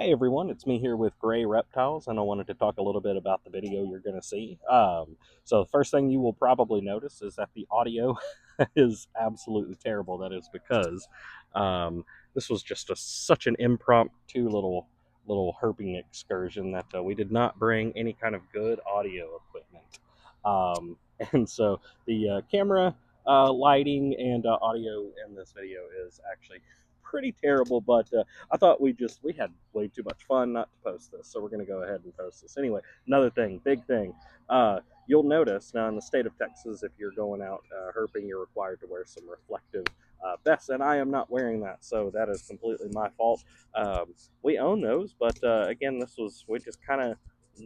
Hey everyone, it's me here with Gray Reptiles, and I wanted to talk a little bit about the video you're going to see. So the first thing you will probably notice is that the audio is absolutely terrible. That is because this was just such an impromptu little herping excursion that we did not bring any kind of good audio equipment. Um, and so the camera lighting and audio in this video is actually pretty terrible, but I thought we had way too much fun not to post this, so we're going to go ahead and post this. Anyway, another thing, big thing, you'll notice now in the state of Texas, if you're going out herping, you're required to wear some reflective vests, and I am not wearing that, so that is completely my fault. We own those, but again, we just kind of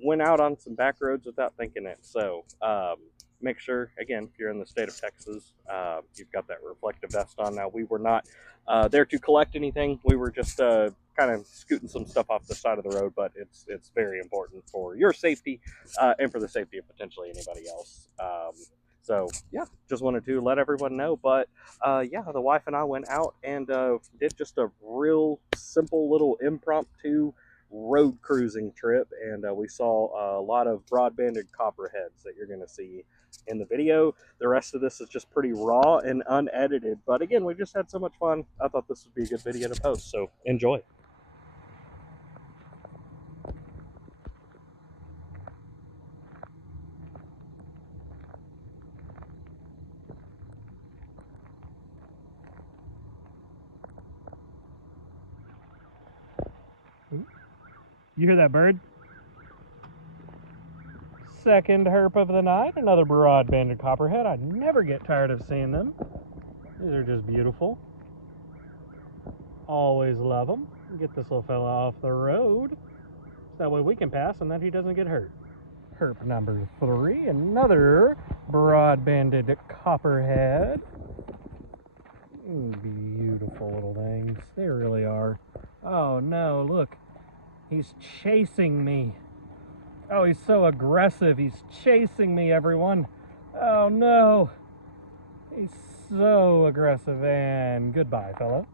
went out on some back roads without thinking it. So make sure, again, if you're in the state of Texas, you've got that reflective vest on. Now, we were not there to collect anything. We were just kind of scooting some stuff off the side of the road, but it's very important for your safety and for the safety of potentially anybody else. So yeah, just wanted to let everyone know. But yeah, the wife and I went out and did just a real simple little impromptu road cruising trip, and we saw a lot of broad-banded copperheads that you're going to see in the video. The rest of this is just pretty raw and unedited, but again, we just had so much fun. I thought this would be a good video to post, so enjoy. You hear that bird? Second herp of the night, another broad-banded copperhead. I never get tired of seeing them. These are just beautiful. Always love them. Get this little fella off the road, so that way we can pass and that he doesn't get hurt. Herp number 3, another broad-banded copperhead. Beautiful little things. They really are. Oh no, look. He's chasing me. Oh, he's so aggressive. He's chasing me, everyone. Oh, no. He's so aggressive. And goodbye, fella.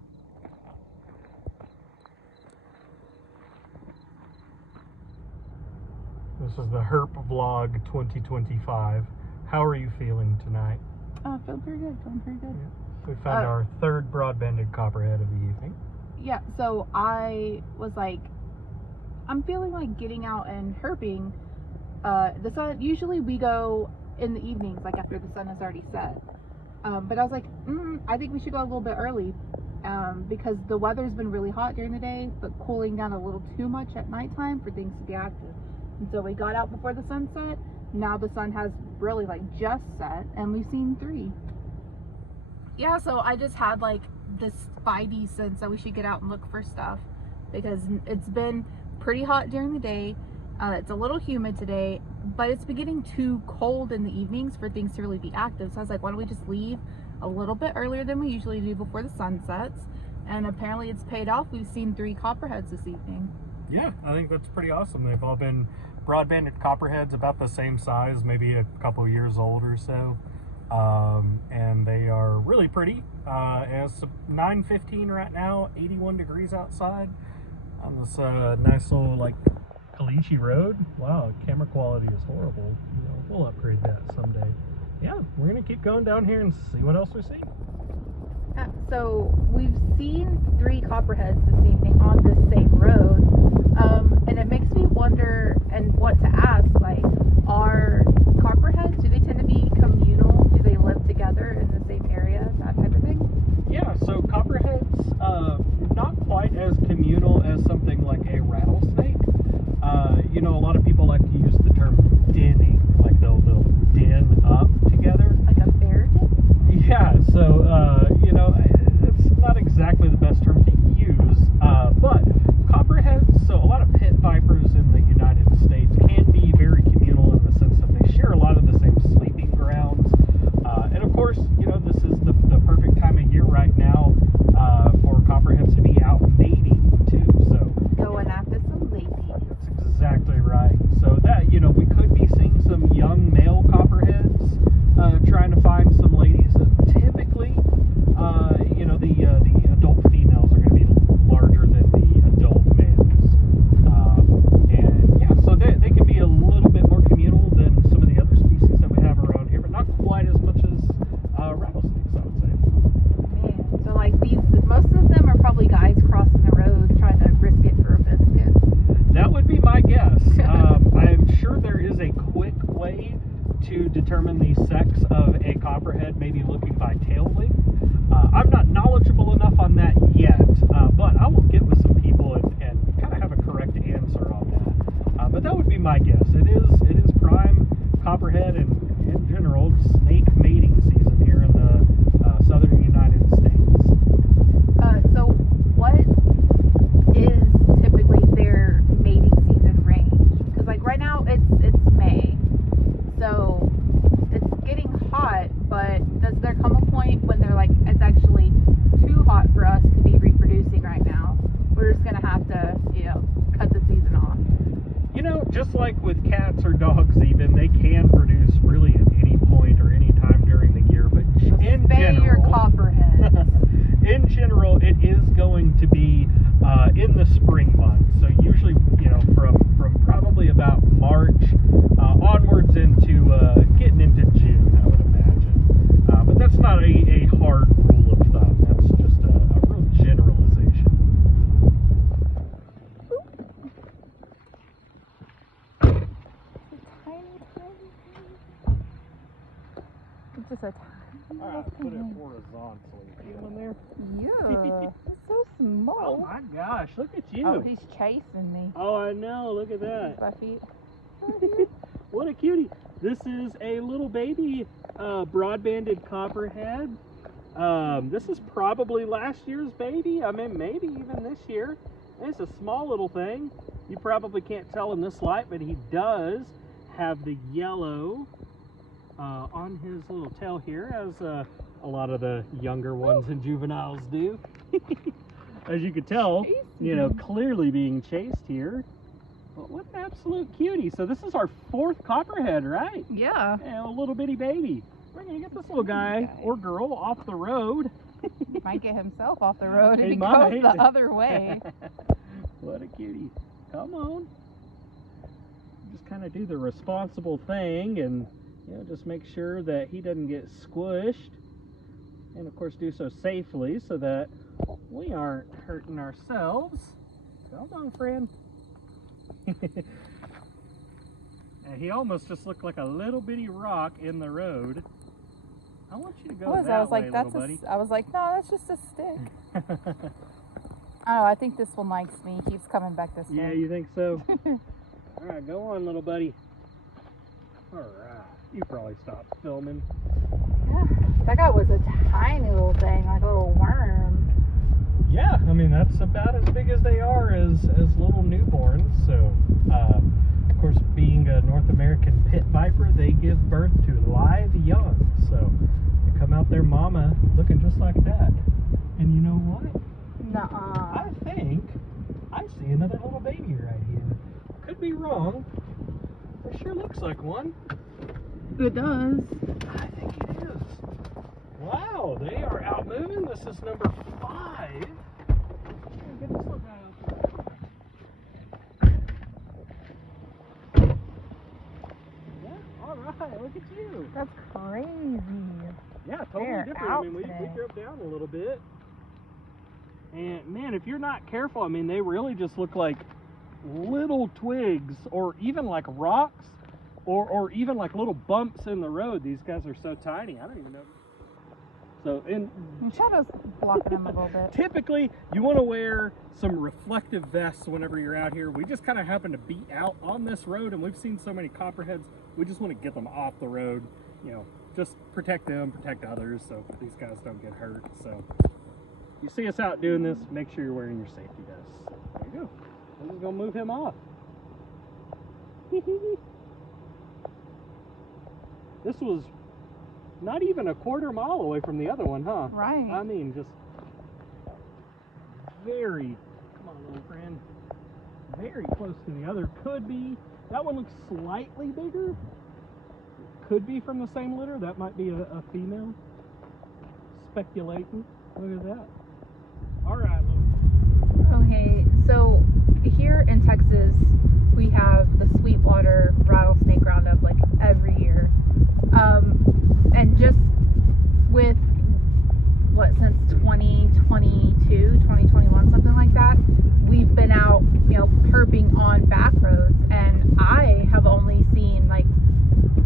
This is the Herp Vlog 2025. How are you feeling tonight? Oh, feeling pretty good. Yeah. We found our third broad-banded copperhead of the evening. Yeah, so I was like, I'm feeling like getting out and herping. The sun, usually we go in the evenings, like after the sun has already set. But I was like, I think we should go a little bit early because the weather's been really hot during the day, but cooling down a little too much at nighttime for things to be active. And so we got out before the sun set. Now the sun has really like just set, and we've seen 3. Yeah, so I just had like this spidey sense that we should get out and look for stuff because it's been pretty hot during the day. It's a little humid today, but it's been getting too cold in the evenings for things to really be active. So I was like, why don't we just leave a little bit earlier than we usually do before the sun sets? And apparently it's paid off. We've seen 3 copperheads this evening. Yeah, I think that's pretty awesome. They've all been broad-banded copperheads, about the same size, maybe a couple years old or so. And they are really pretty. It's 9:15 right now, 81 degrees outside on this nice little like Caliche road. Wow, camera quality is horrible. We'll upgrade that someday. Yeah, we're gonna keep going down here and see what else we see. So we've seen 3 copperheads this evening on this same road, and it makes me wonder and want to ask, like, are copperheads, do they tend to be communal? Do they live together in the same area, that type of thing? Yeah, so copperheads, not quite as communal as something like a rattlesnake. A lot of people like to use the term denning, like they'll den up together. Like a bear den? Yeah, so, it's not exactly the best term to use, just gonna have to, cut the season off. Just like with cats or dogs, even they can produce really at any point or any time during the year. But in Spay your general, copperheads. in general, it is going to be in the spring months. So usually, from probably about March onwards into getting into June, I would imagine. But that's not a hard rule of thumb. That's just a real generalization. It's just a tiny All right, put it horizontally. Feeling there? Yeah, it's so small. Oh my gosh, look at you. Oh, he's chasing me. Oh, I know, look at that. 5 feet. What a cutie. This is a little baby broad-banded copperhead. This is probably last year's baby. I mean, maybe even this year. It's a small little thing. You probably can't tell in this light, but he does have the yellow on his little tail here, as a lot of the younger ones and juveniles do. As you can tell, clearly being chased here. But what an absolute cutie. So this is our 4th copperhead, right? Yeah. Yeah, a little bitty baby. We're gonna get this little guy or girl off the road. He might get himself off the road if He he might. goes the other way. What a cutie. Come on. Just kind of do the responsible thing and just make sure that he doesn't get squished. And of course do so safely so that we aren't hurting ourselves. Come on, friend. And he almost just looked like a little bitty rock in the road. I want you to go that I was way, like, that's buddy. I was like, no, that's just a stick. Oh, I think this one likes me. He keeps coming back this way. Yeah, you think so? All right, go on, little buddy. All right, you probably stopped filming. Yeah, that guy was a tiny little thing, like a little worm. Yeah, I mean, that's about as big as they are as little newborns. So, of course, being a North American pit viper, they give birth to live young. So, they come out their mama looking just like that. And you know what? Nuh-uh. I think I see another little baby right here. Could be wrong. It sure looks like one. It does. I think it is. Wow, they are out moving. This is number 5. Get this little guy out there. Yeah, all right. Look at you. That's crazy. Yeah, totally They're different. out I mean, we today. drove down a little bit. And man, if you're not careful, I mean, they really just look like little twigs or even like rocks or even like little bumps in the road. These guys are so tiny. I don't even know. So, And Shadow's blocking him a little bit. typically you want to wear some reflective vests whenever you're out here. We just kind of happen to be out on this road and we've seen so many copperheads. We just want to get them off the road, just protect them, protect others so these guys don't get hurt. So you see us out doing this, make sure you're wearing your safety vests. There you go. We're just gonna move him off. This was not even a quarter mile away from the other one, huh? Right. I mean, just very, come on, little friend, very close to the other. Could be, that one looks slightly bigger. Could be from the same litter. That might be a female. Speculating. Look at that. All right, little. Okay, so here in Texas, we have the Sweetwater rattlesnake roundup like every year. And just with since 2022, 2021, something like that, we've been out, herping on back roads, and I have only seen like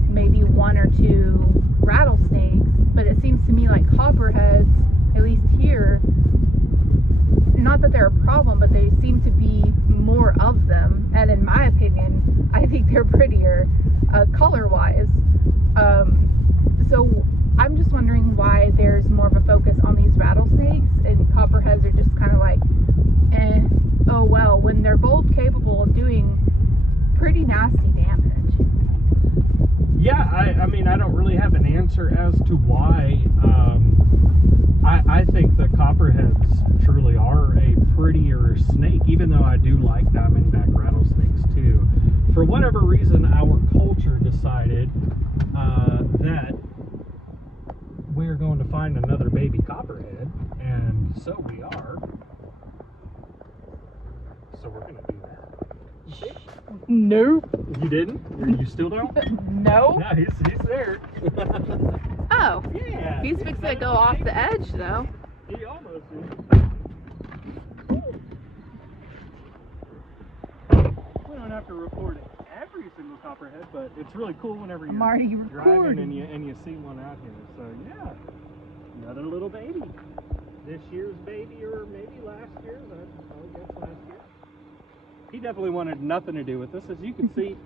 maybe 1 or 2 rattlesnakes, but it seems to me like copperheads, at least here, not that they're a problem, but they seem to be more of them, and in my opinion, I think they're prettier color-wise. So I'm just wondering why there's more of a focus on these rattlesnakes, and copperheads are just kind of like, oh well, when they're both capable of doing pretty nasty damage. Yeah, I mean, I don't really have an answer as to why I think the copperheads truly are a prettier snake, even though I do like diamondback rattlesnakes too. For whatever reason, our culture decided that we're going to find another baby copperhead, and so we are. So we're going to do that. You see? Nope. You didn't? You still don't? No. No, he's there. Oh. Yeah. He's fixing to go off the edge, though. He almost is. We don't have to report every single copperhead, but it's really cool whenever you're already driving and you see one out here. So yeah, another little baby. This year's baby, or maybe last year's. I guess last year. He definitely wanted nothing to do with this. As you can see,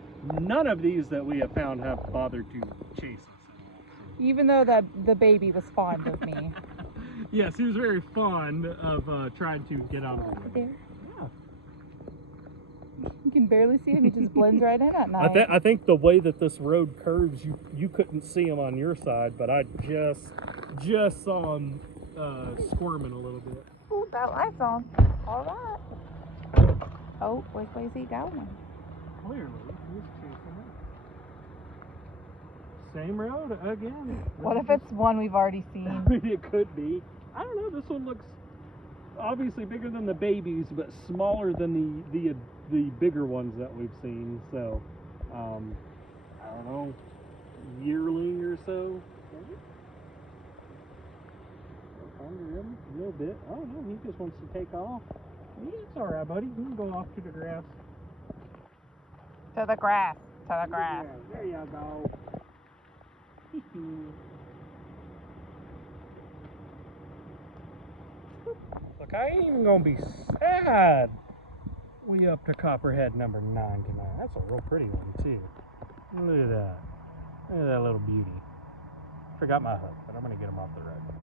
none of these that we have found have bothered to chase us at all. Even though the baby was fond of me. Yes, he was very fond of trying to get out of the way. There. Yeah. You can barely see him. He just blends right in at night. I think the way that this road curves, you couldn't see him on your side, but I just saw him squirming a little bit. Ooh, that light's on. All right. Oh, which way's he going? Clearly, he's chasing it. Same road again. What if it's one we've already seen? It could be. I don't know. This one looks obviously bigger than the babies, but smaller than the bigger ones that we've seen. So, I don't know, yearling or so. Under him a little bit. Oh no, he just wants to take off. Yeah, it's all right, buddy. You can go off to the grass. To the grass. To the grass. Yeah, there you go. Look, I ain't even gonna be sad. We up to copperhead number 9 tonight. That's a real pretty one too. Look at that. Look at that little beauty. Forgot my hook, but I'm gonna get him off the road.